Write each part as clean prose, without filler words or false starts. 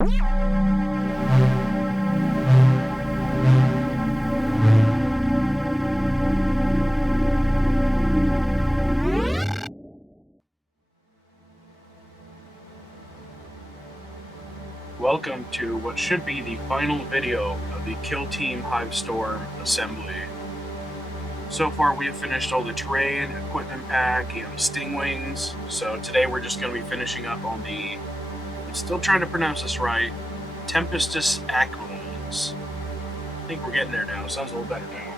Welcome to what should be the final video of the Kill Team Hivestorm assembly. So far we have finished all the terrain, equipment pack, and stingwings, so today we're just going to be finishing up on the, I'm still trying to pronounce this right, Tempestus Aquilons. I think we're getting there now, it sounds a little better now.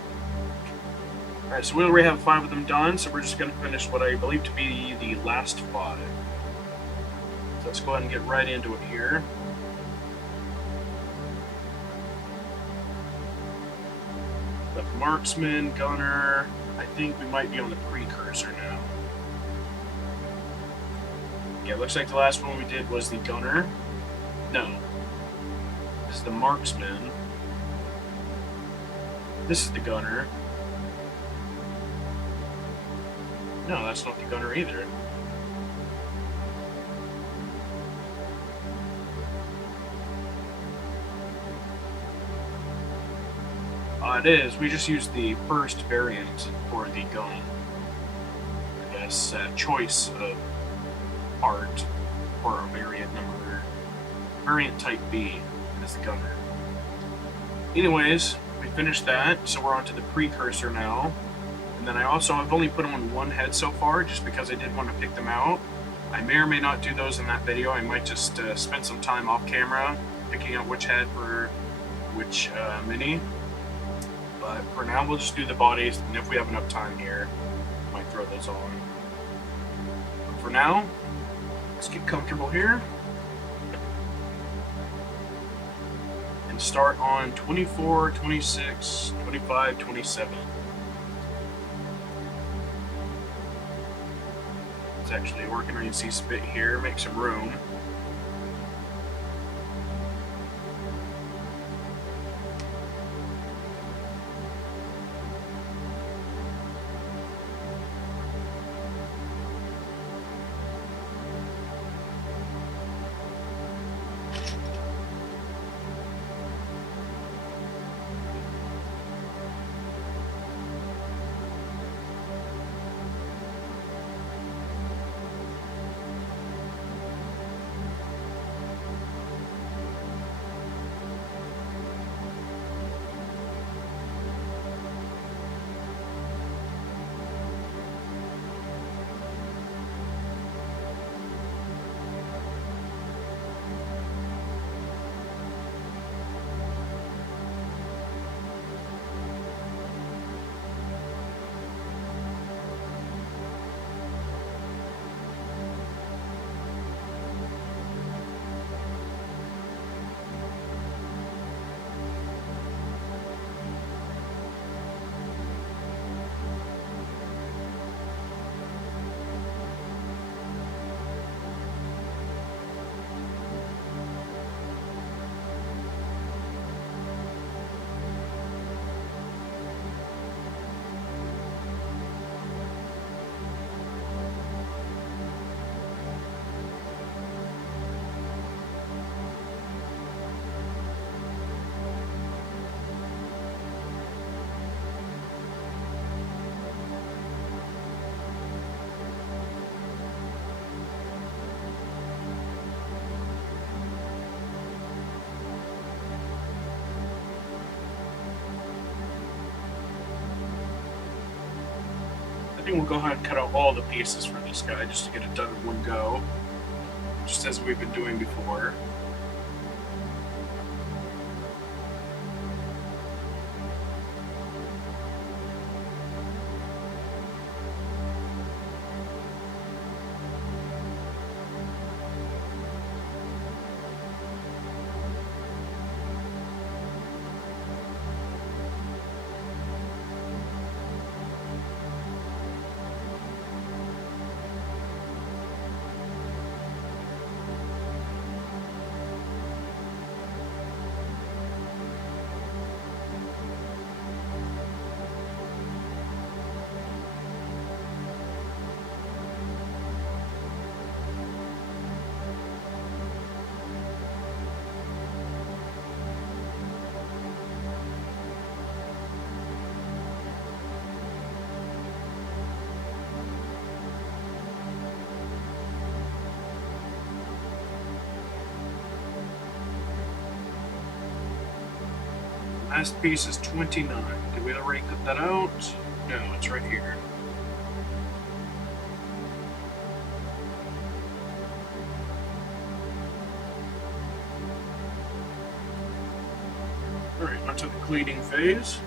Alright, so we already have 5 of them done, so we're just going to finish what I believe to be the last 5. So let's go ahead and get right into it here. Marksman, gunner. I think we might be on the precursor now. Yeah, looks like the last one we did was the gunner. No. This is the marksman. This is the gunner. No, that's not the gunner either. It is. We just used the first variant for the gun. I guess choice of art for a variant number. Variant type B is the gunner. Anyways, we finished that, so we're on to the precursor now. And then I've only put on one head so far, just because I did want to pick them out. I may or may not do those in that video. I might just spend some time off camera picking out which head for which mini. But for now, we'll just do the bodies, and if we have enough time here, I might throw those on. But for now, let's get comfortable here. And start on 24, 26, 25, 27. It's actually working on UC Spit here, make some room. I think we'll go ahead and cut out all the pieces for this guy just to get it done in one go, just as we've been doing before. Last piece is 29. Did we already cut that out? No, it's right here. Alright, onto the cleaning phase.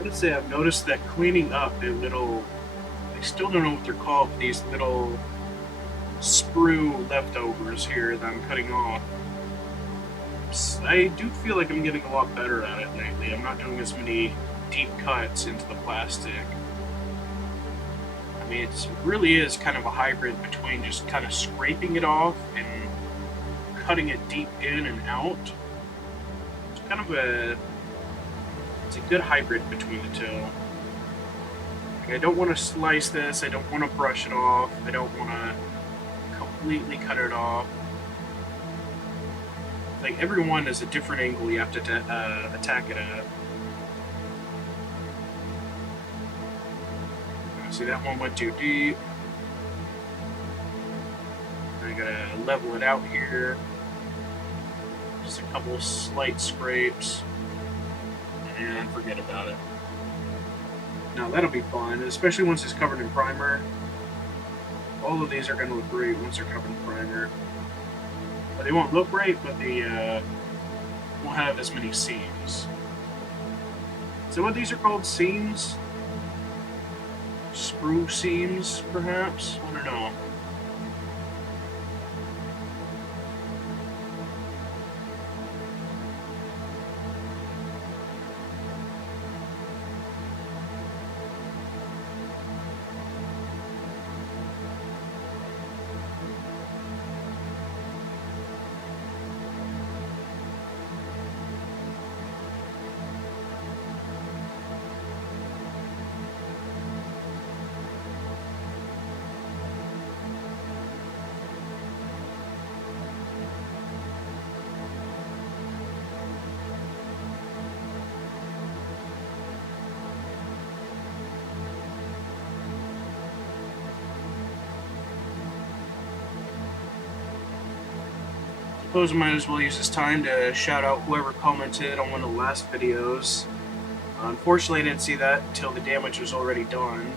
Let's say I've noticed that cleaning up the little, I still don't know what they're called, these little sprue leftovers here that I'm cutting off. I do feel like I'm getting a lot better at it lately. I'm not doing as many deep cuts into the plastic. I mean, it really is kind of a hybrid between just kind of scraping it off and cutting it deep in and out. It's kind of it's a good hybrid between the two. Like, I don't want to slice this, I don't want to brush it off, I don't want to completely cut it off. Like, every one is a different angle you have to attack it at. See, that one went too deep. I gotta level it out here. Just a couple slight scrapes. And forget about it. Now that'll be fun, especially once it's covered in primer. All of these are going to look great once they're covered in primer. But they won't look great, but they won't have as many seams. So what these are called? Seams? Sprue seams, perhaps? I don't know. Suppose I might as well use this time to shout out whoever commented on one of the last videos. Unfortunately, I didn't see that until the damage was already done.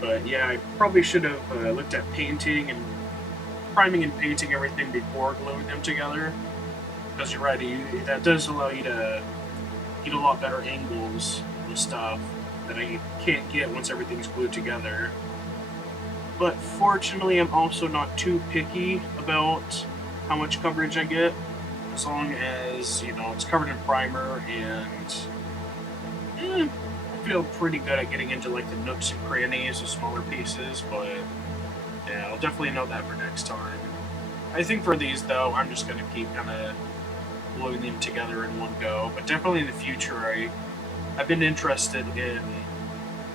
But yeah, I probably should have looked at painting and priming and painting everything before gluing them together. Because you're right, that does allow you to get a lot better angles and stuff that I can't get once everything's glued together. But fortunately, I'm also not too picky about how much coverage I get, as long as, you know, it's covered in primer, and I feel pretty good at getting into like the nooks and crannies of smaller pieces, but yeah, I'll definitely know that for next time. I think for these though, I'm just going to keep kind of gluing them together in one go, but definitely in the future I've been interested in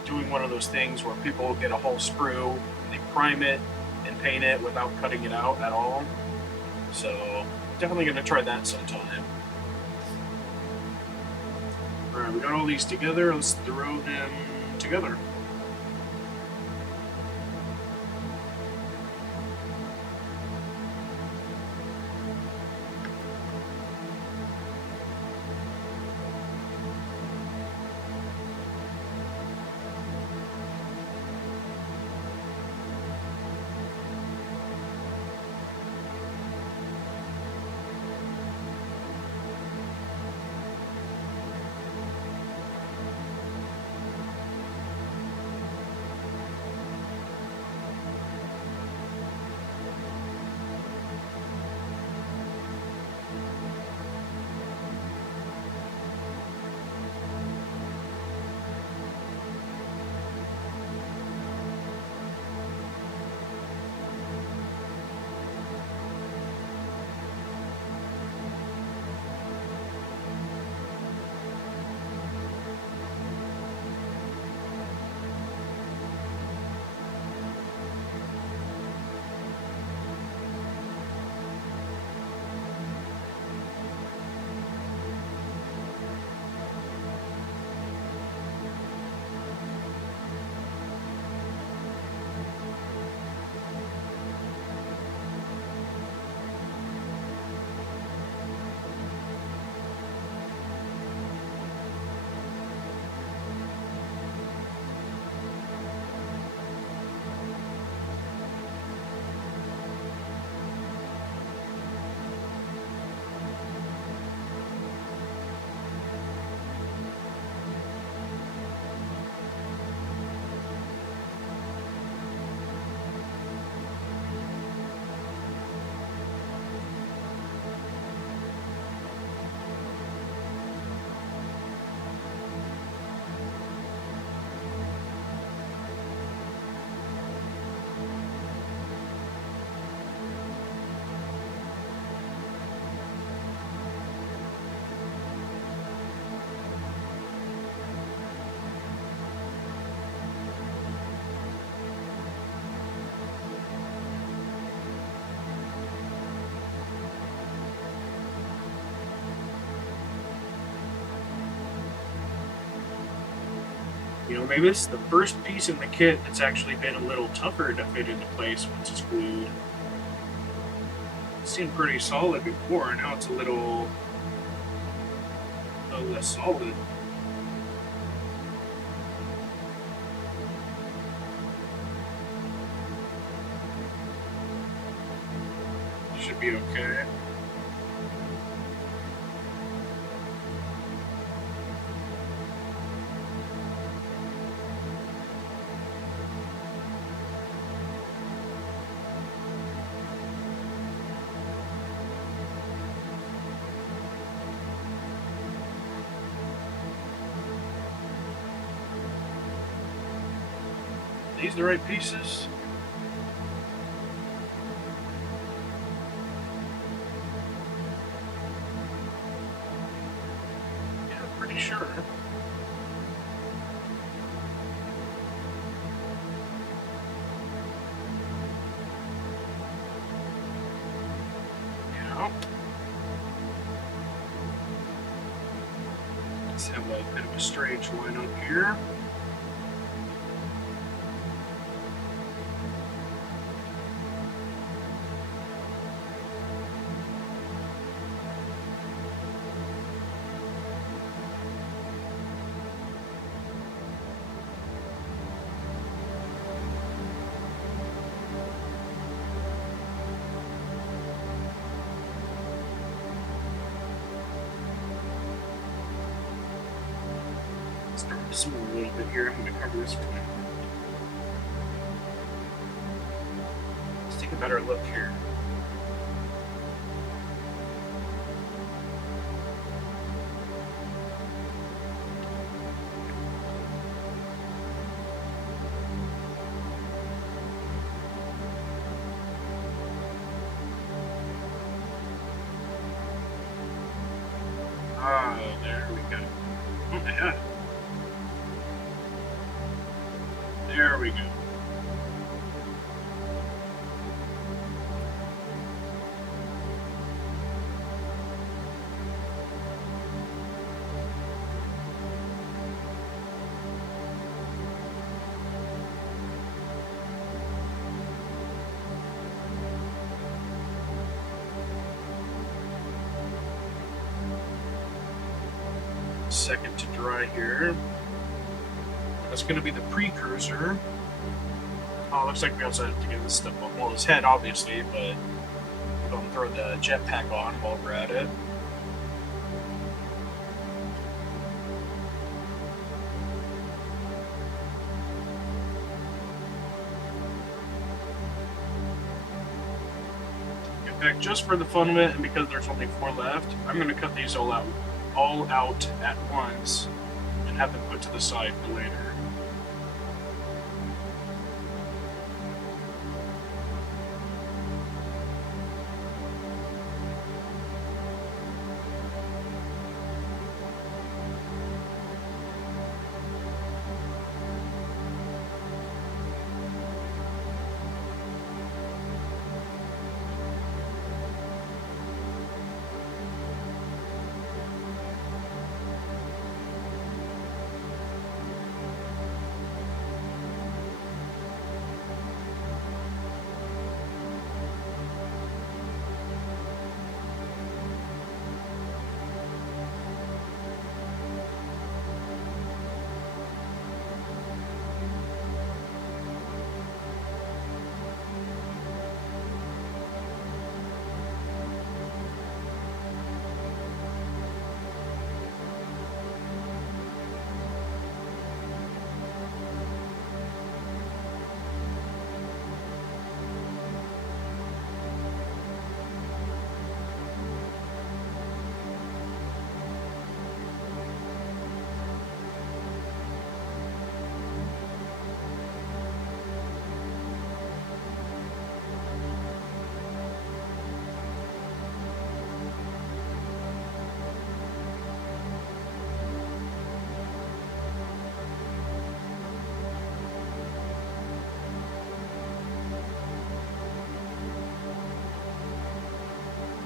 doing one of those things where people will get a whole sprue, they prime it and paint it without cutting it out at all. So, definitely going to try that sometime. Alright, we got all these together. Let's throw them together. You know, maybe this is the first piece in the kit that's actually been a little tougher to fit into place once it's glued. It seemed pretty solid before, now it's a little less solid. Should be okay. These the right pieces? Yeah, pretty sure. Yeah. Let's have a bit of a strange lineup here. Start to smooth a little bit here. I'm going to cover this one. Let's take a better look here. Ah, there we go. Oh my god. There we go. Second to dry here. That's going to be the precursor. Oh, looks like we also have to get this stuff on. Well, his head, obviously, but we're going to throw the jetpack on while we're at it. In fact, just for the fun of it, and because there's only 4 left, I'm going to cut these all out at once and have them put to the side for later.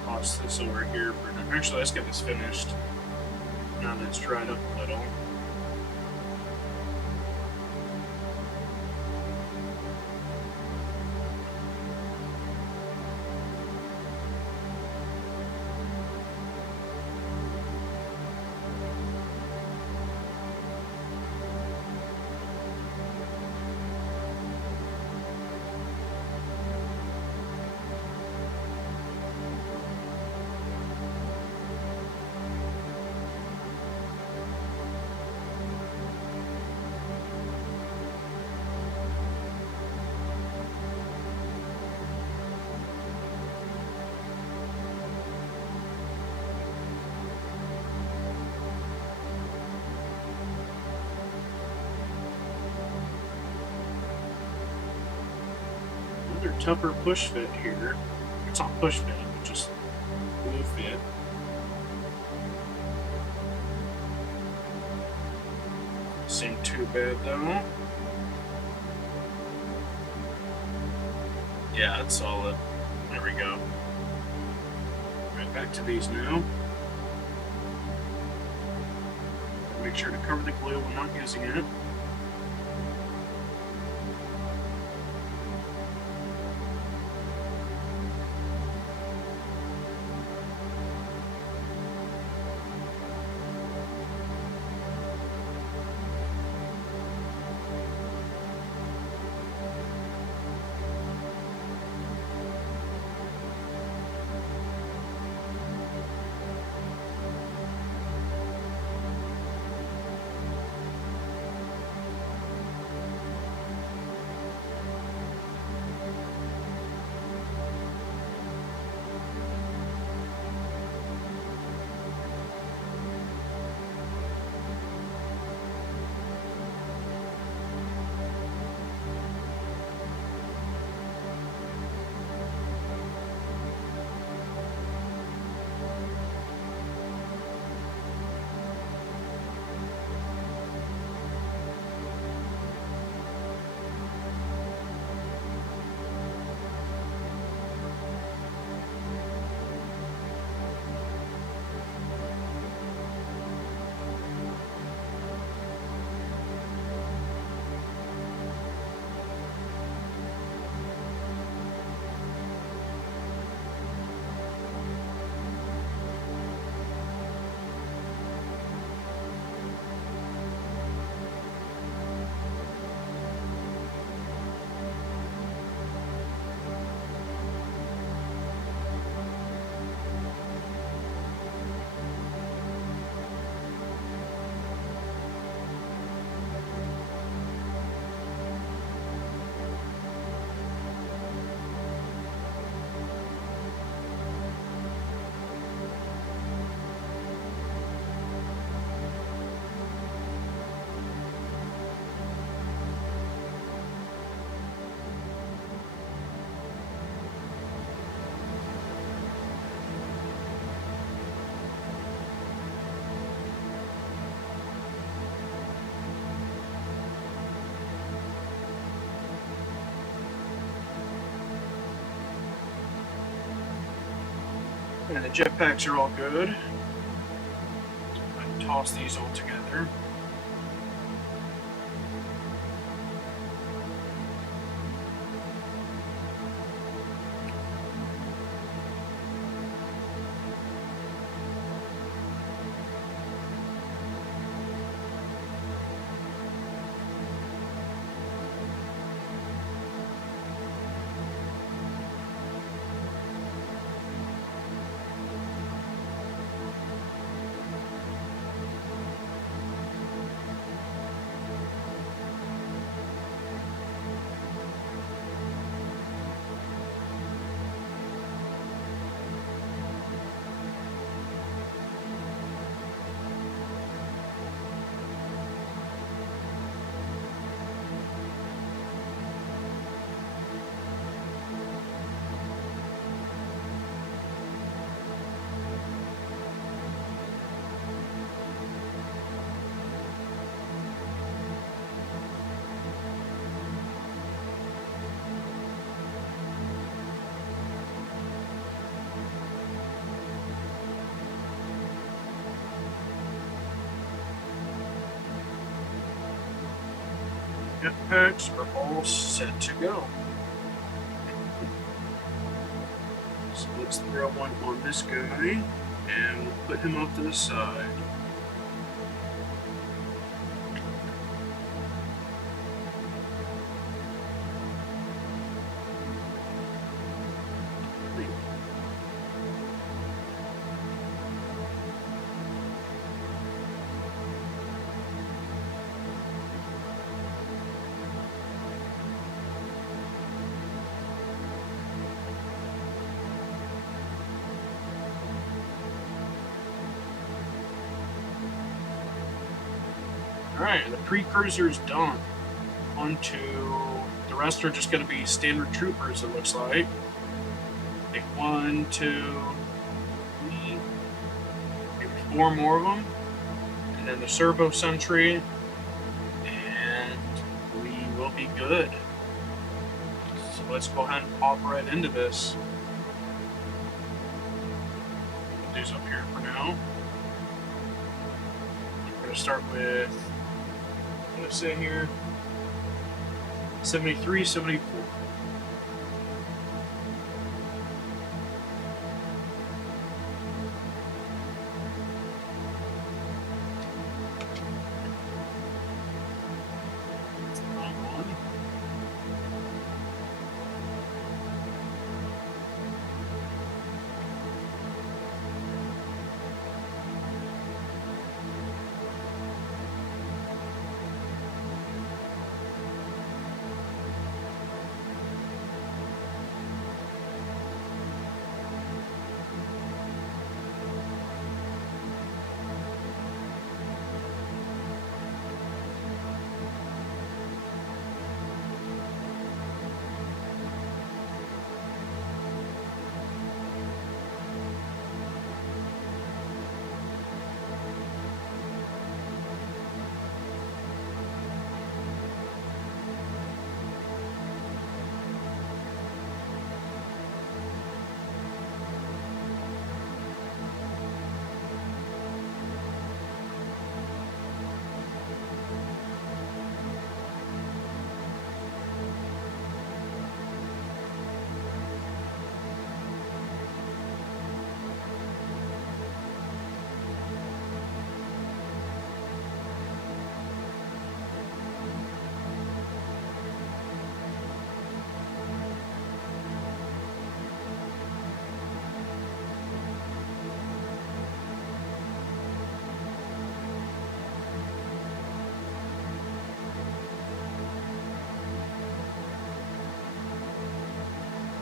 Toss this over here for now. Actually, let's get this finished now that it's dried up a little. tougher push fit here. It's not push fit, but just glue fit. This ain't too bad though. Yeah, it's solid. There we go. Right back to these now. Make sure to cover the glue when not using it. And the jetpacks are all good. I toss these all together. Jetpacks are all set to go. So let's throw one on this guy, and we'll put him off to the side. Alright, the pre-cruiser's done. 1, 2, The rest are just going to be standard troopers, it looks like. Take 1, 2, 3, maybe 4 more of them. And then the servo sentry. And we will be good. So let's go ahead and pop right into this. Put these up here for now. I'm going to start with, what did I say here? 73, 74. That's the wrong one.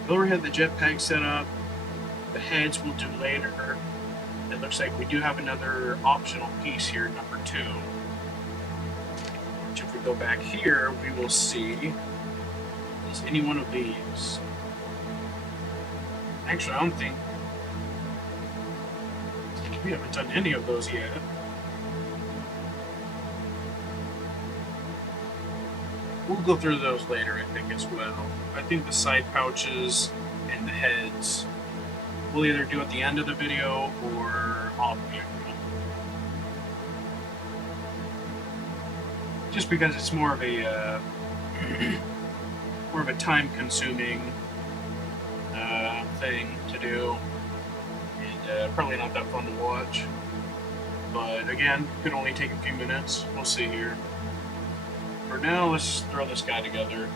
We already have the jetpack set up. The heads we'll do later. It looks like we do have another optional piece here, number 2. Which if we go back here, we will see is any one of these. Actually, I don't think we haven't done any of those yet. We'll go through those later, I think, as well. I think the side pouches and the heads we'll either do at the end of the video or off camera. Just because it's more of a time-consuming thing to do, and probably not that fun to watch. But again, could only take a few minutes. We'll see here. For now, let's throw this guy together.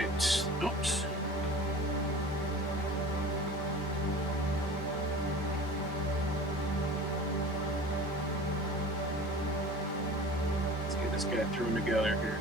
Alright. Oops. Let's get this guy thrown together here.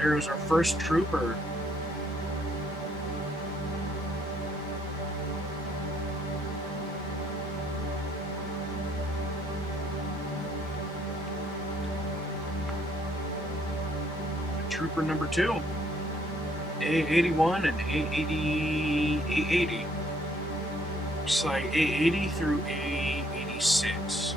There was our first trooper. Trooper number 2. A81 and A80. Looks like A80 through A86.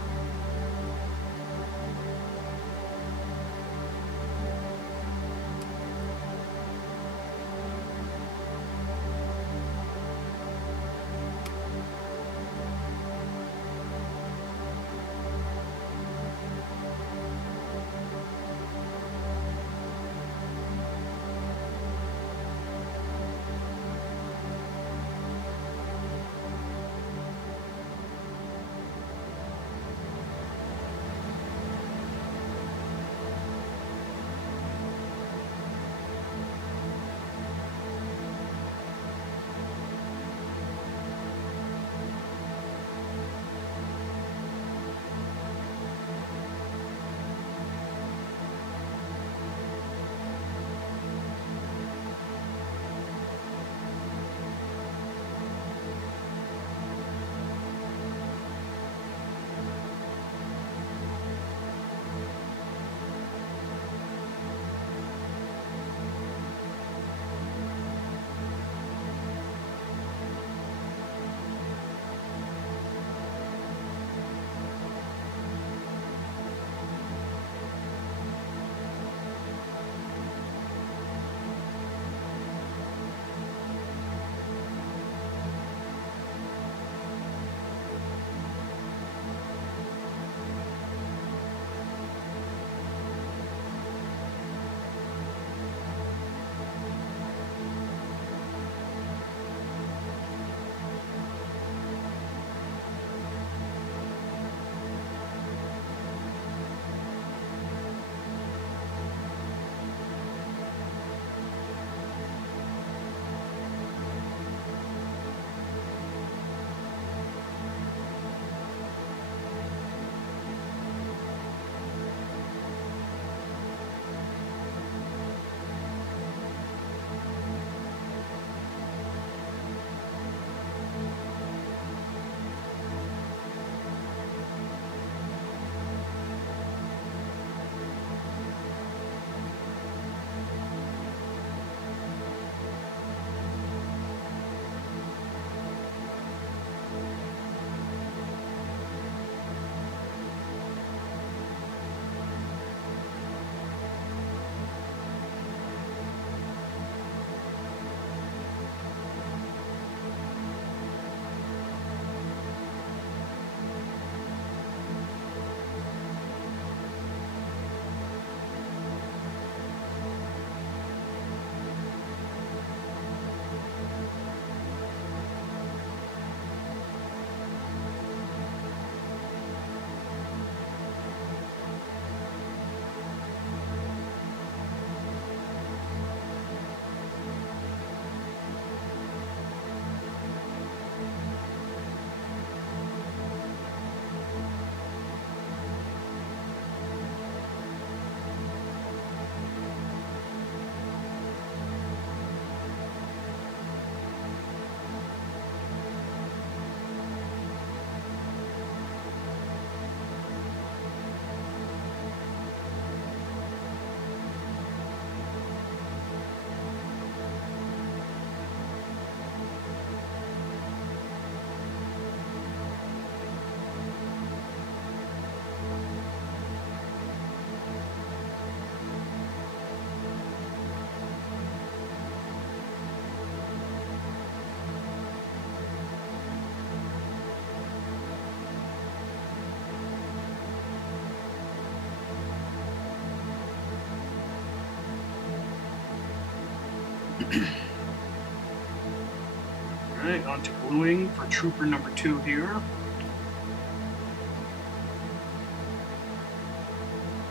Alright, on to gluing for trooper number 2 here.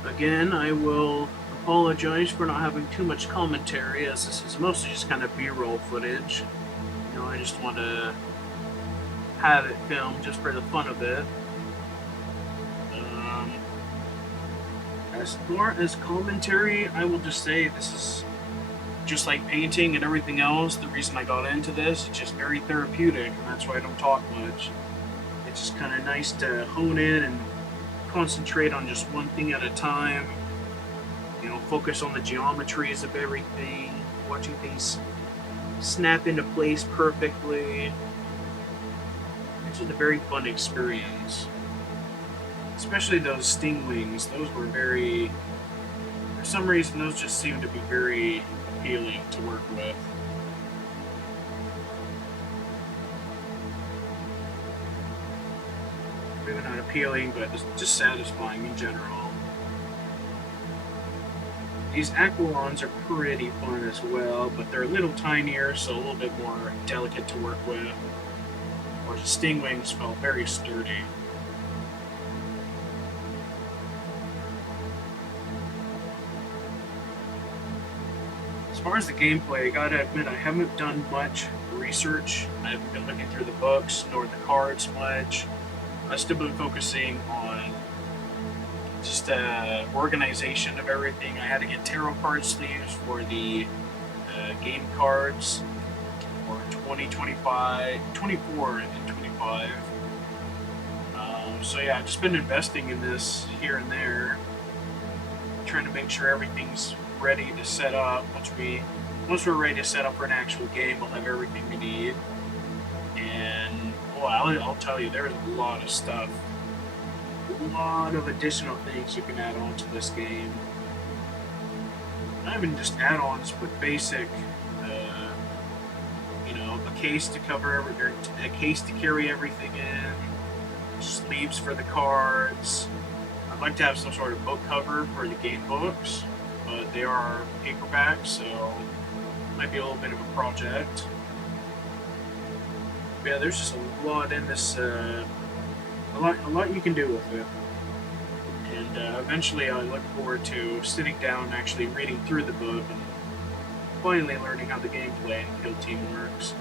Again, I will apologize for not having too much commentary, as this is mostly just kind of B-roll footage. You know, I just want to have it filmed just for the fun of it. As far as commentary, I will just say this is just like painting and everything else. The reason I got into this, it's just very therapeutic, and that's why I don't talk much. It's just kind of nice to hone in and concentrate on just one thing at a time. You know, focus on the geometries of everything, watching things snap into place perfectly. It's just a very fun experience. Especially those sting wings, those were very, for some reason, those just seem to be very appealing to work with. Maybe not appealing, but just satisfying in general. These Aquilons are pretty fun as well, but they're a little tinier, so a little bit more delicate to work with. Whereas the sting wings felt very sturdy. As far as the gameplay, I gotta admit I haven't done much research. I haven't been looking through the books nor the cards much. I've still been focusing on just organization of everything. I had to get tarot card sleeves for the game cards for 2025, 24 and 25. So yeah, I've just been investing in this here and there, trying to make sure everything's ready to set up. Once we're ready to set up for an actual game, we'll have everything we need. And well, I'll tell you, there's a lot of stuff, a lot of additional things you can add on to this game. Not even just add-ons, but basic, you know, a case to cover a case to carry everything in, sleeves for the cards. I'd like to have some sort of book cover for the game books, but they are paperbacks, so it might be a little bit of a project. But yeah, there's just a lot in this, a lot you can do with it. And eventually I look forward to sitting down and actually reading through the book and finally learning how the gameplay and kill team works.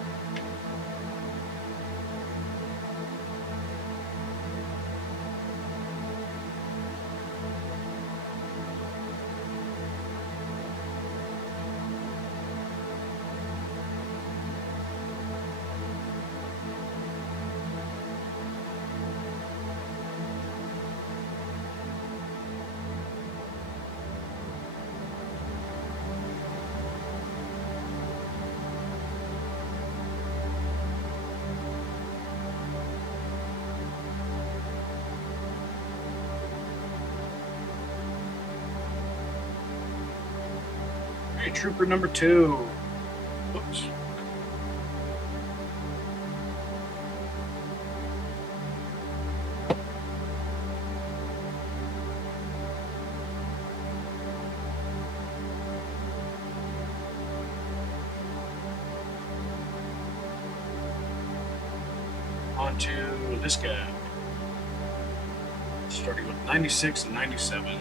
Alright, trooper number 2. Oops. On to this guy. Starting with 96 and 97.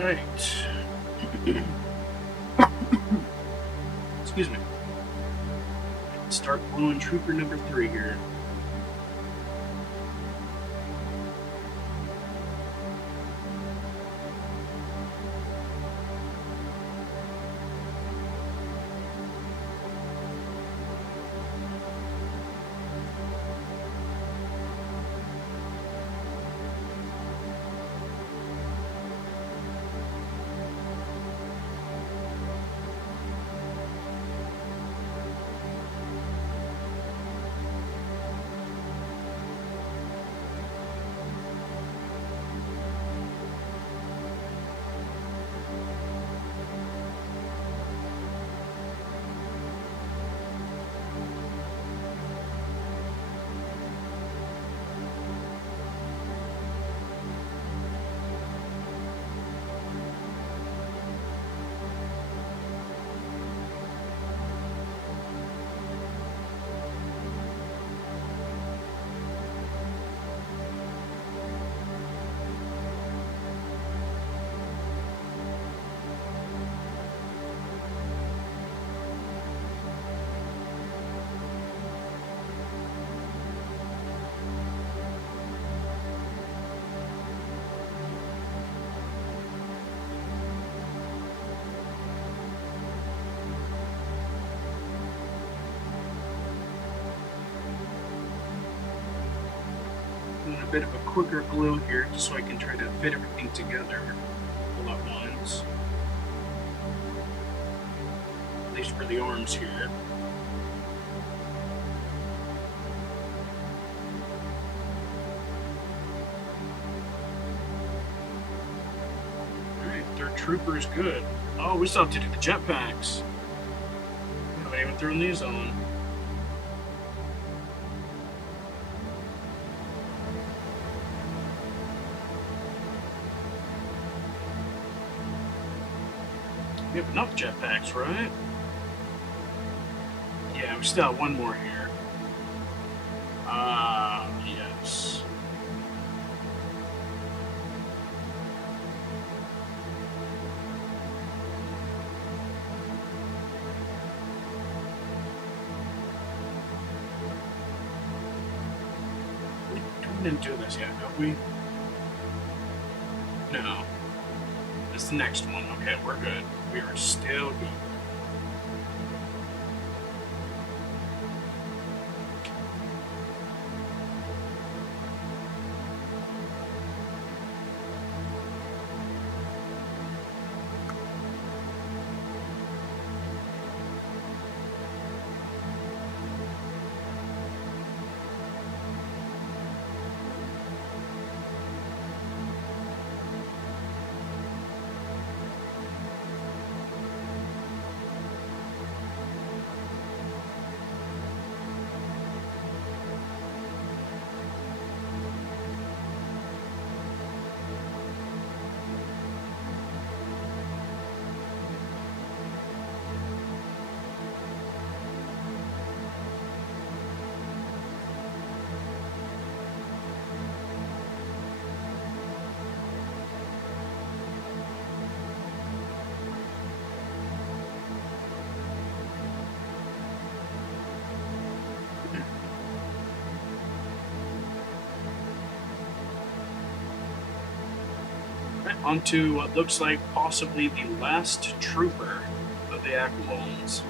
Alright. Excuse me. Start blowing trooper number 3 here. A bit of a quicker glue here just so I can try to fit everything together all at once. At least for the arms here. Alright, third trooper is good. Oh, we still have to do the jetpacks. We haven't even thrown these on. We have enough jetpacks, right? Yeah, we still have one more here. Yes. We didn't do this yet, have we? No. It's the next one. Okay, we're good. We are still good. On to what looks like possibly the last trooper of the Aquilons.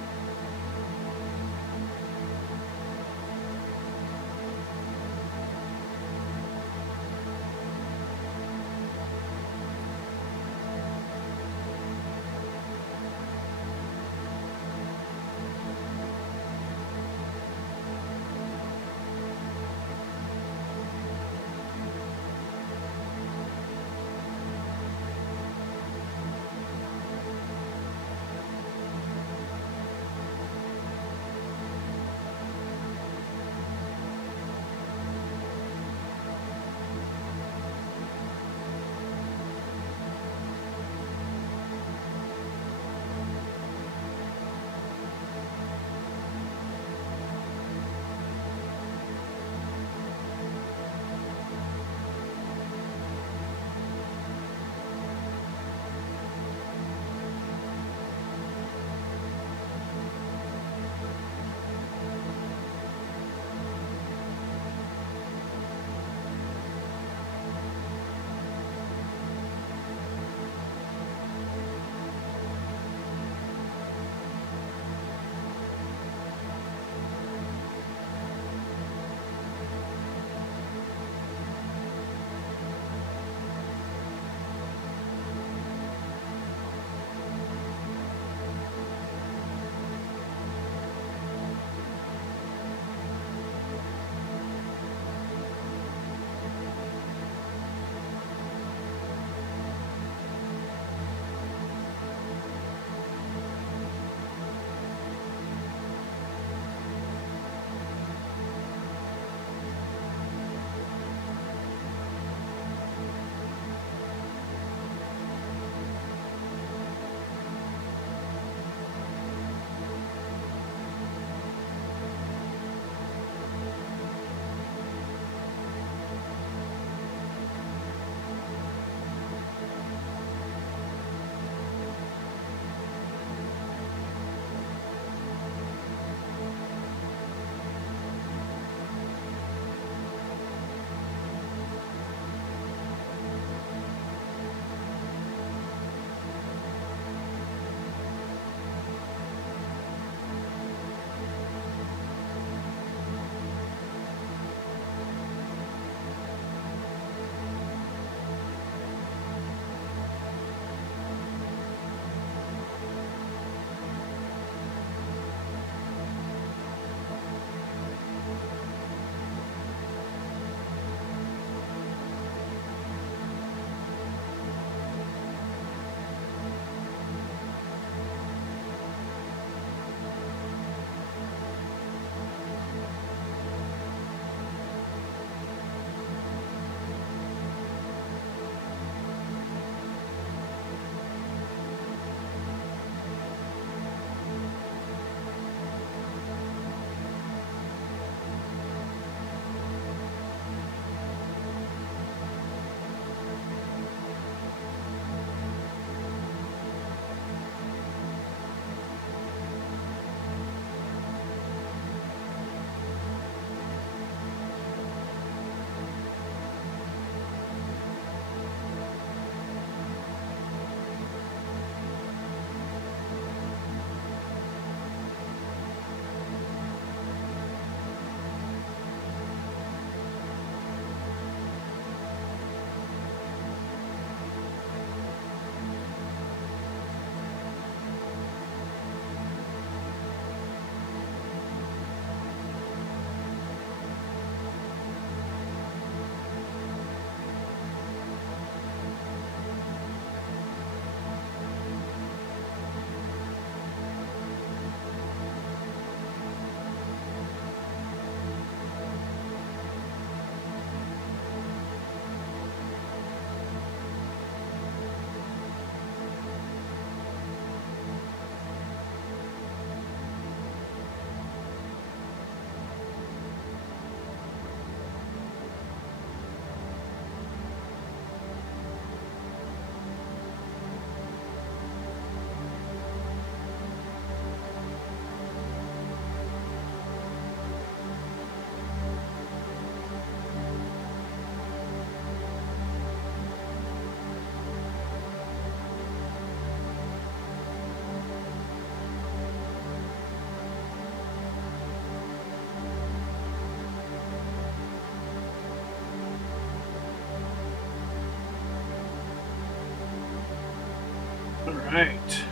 Alright.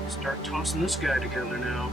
Let's start tossing this guy together now.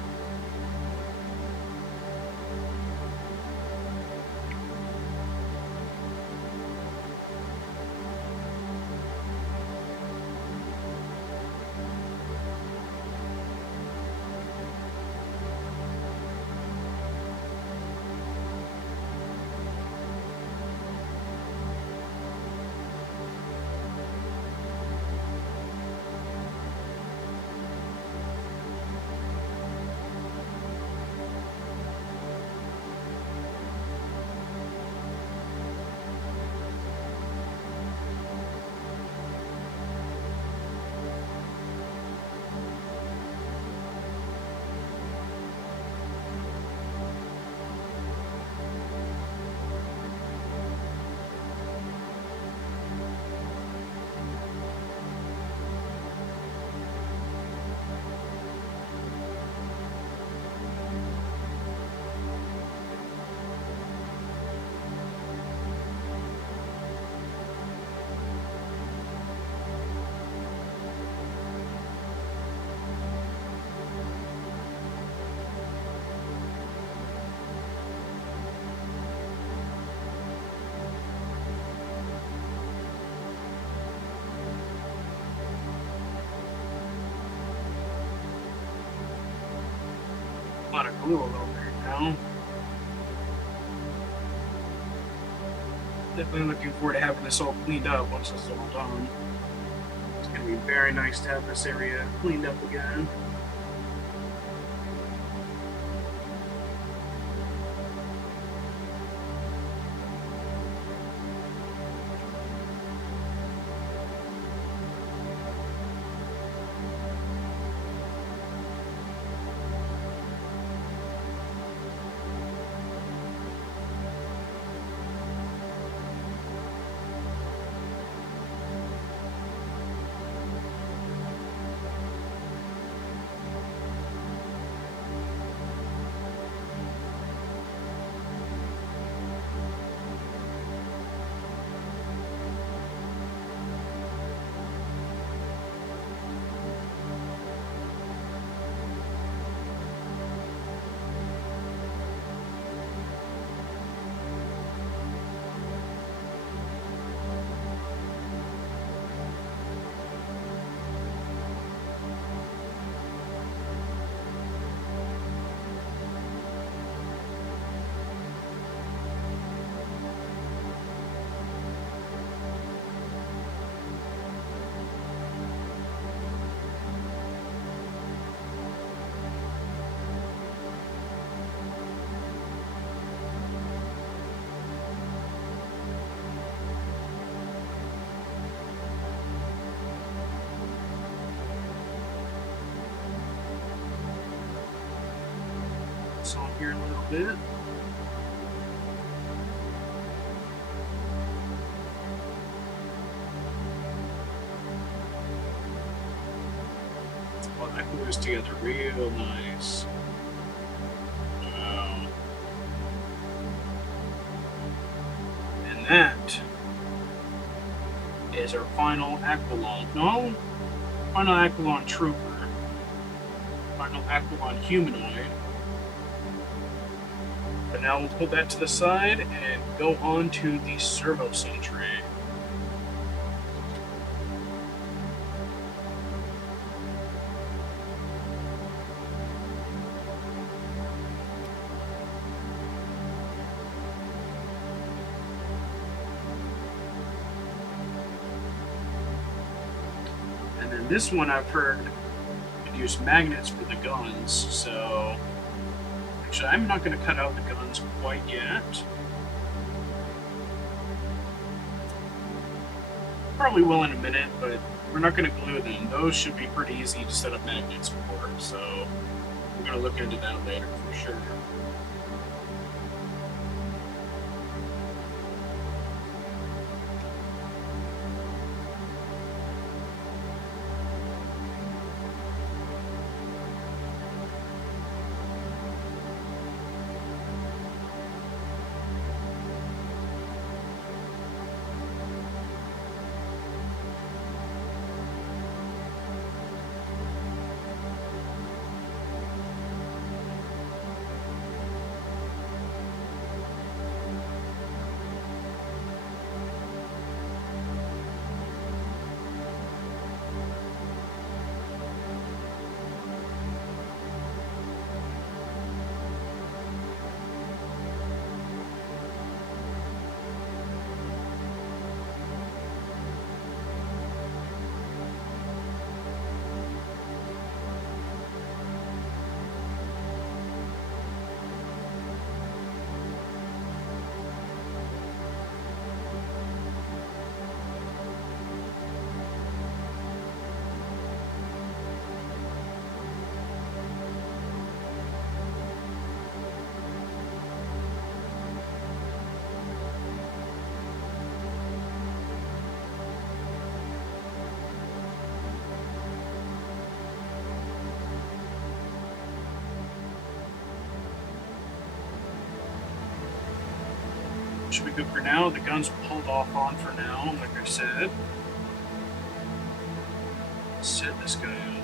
A lot of glue all over here now. Definitely looking forward to having this all cleaned up once this is all done. It's going to be very nice to have this area cleaned up again. On here a little bit. Well, that glues together real nice. Wow. And that is our final Aquilon. No? Final Aquilon trooper. Final Aquilon humanoid. But now we'll put that to the side and go on to the servo sentry. And then this one I've heard could use magnets for the guns, so actually I'm not going to cut out the guns quite yet. Probably will in a minute, but we're not going to glue them. Those should be pretty easy to set up magnets for, so we're going to look into that later for sure. should be good for now. The gun's pulled off on for now, like I said. Set this guy up.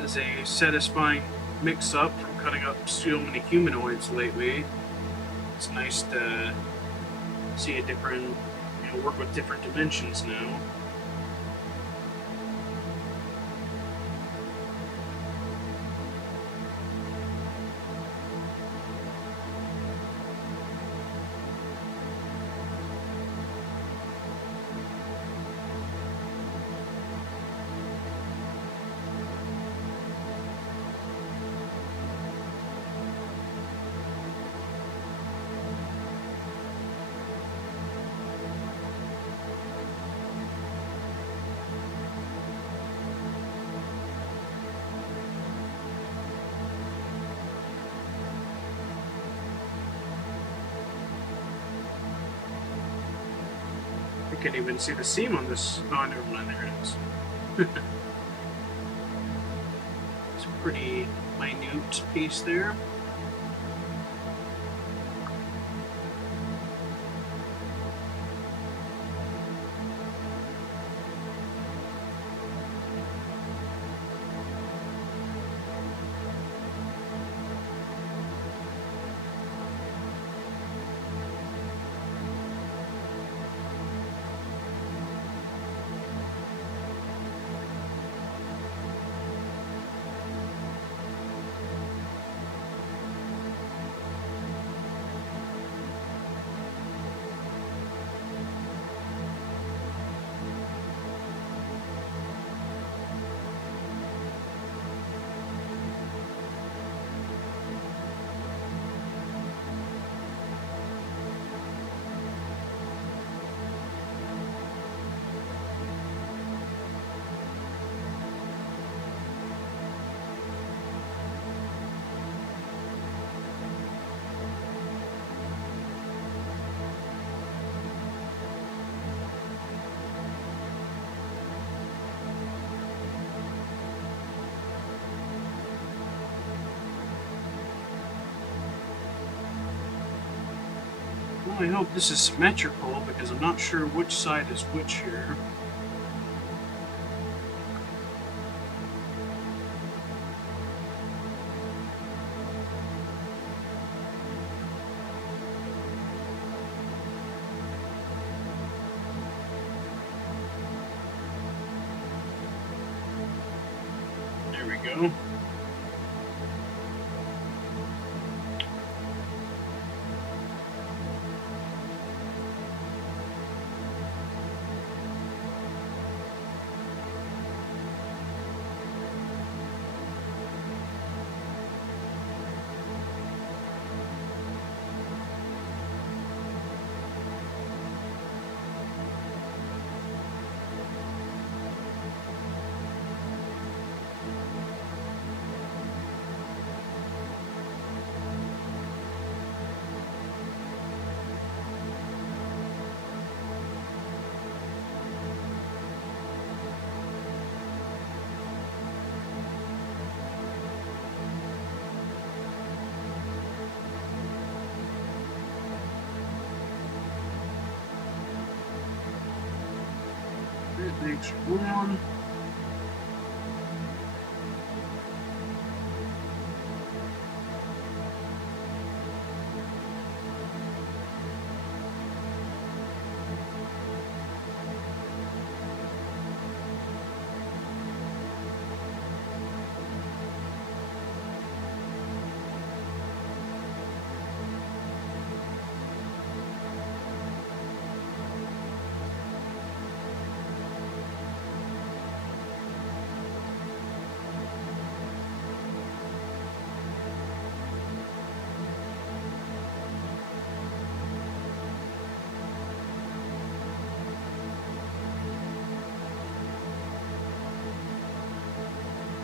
As a satisfying mix-up from cutting up so many humanoids lately. It's nice to see a different, work with different dimensions now. I can't even see the seam on this. Oh, never mind, there it is. It's a pretty minute piece there. Well, I hope this is symmetrical because I'm not sure which side is which here. There we go. Next one.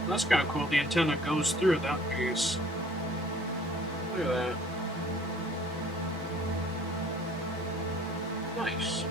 That's kind of cool. The antenna goes through that piece. Look at that. Nice.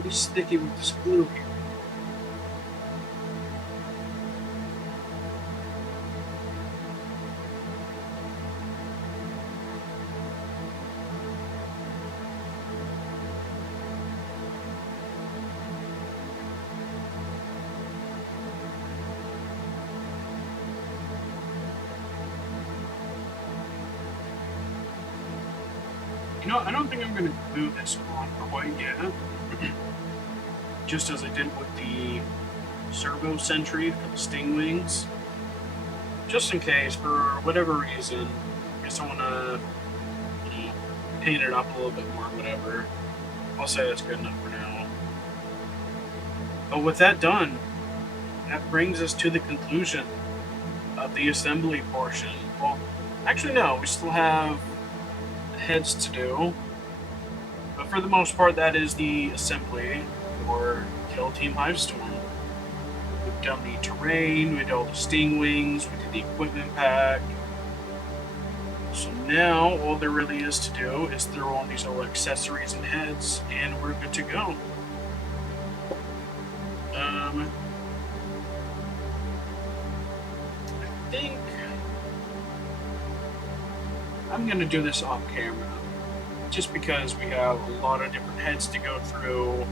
pretty sticky with this glue here. You know, I don't think I'm going to glue this on quite yet. Just as I did with the servo sentry for the sting wings. Just in case, for whatever reason, I just want to paint it up a little bit more, whatever. I'll say that's good enough for now. But with that done, that brings us to the conclusion of the assembly portion. Well, actually no, we still have heads to do, but for the most part that is the assembly for Kill Team Hivestorm. We've done the terrain, we did all the sting wings, we did the equipment pack. So now all there really is to do is throw on these little accessories and heads and we're good to go. I think I'm going to do this off camera, just because we have a lot of different heads to go through,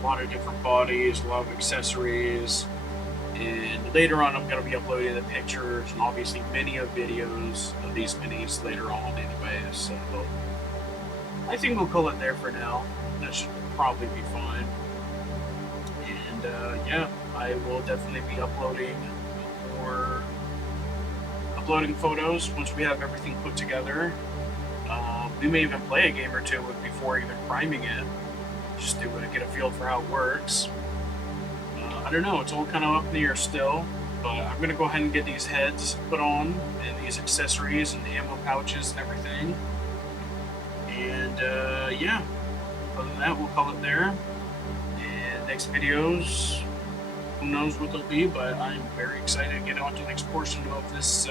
a lot of different bodies, a lot of accessories, and later on I'm going to be uploading the pictures and obviously many of videos of these minis later on anyways, so I think we'll call it there for now. That should probably be fine. And yeah, I will definitely be uploading photos once we have everything put together. We may even play a game or two before even priming it, just to get a feel for how it works. I don't know, it's all kind of up in the air still, but I'm going to go ahead and get these heads put on, and these accessories and ammo pouches and everything. And yeah, other than that, we'll call it there. And next videos, who knows what they'll be, but I'm very excited to get on to the next portion of this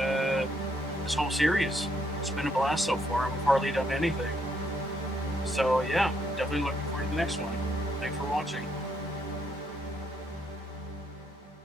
this whole series. It's been a blast so far. We've hardly done anything. So yeah, definitely looking forward to the next one. Thanks for watching.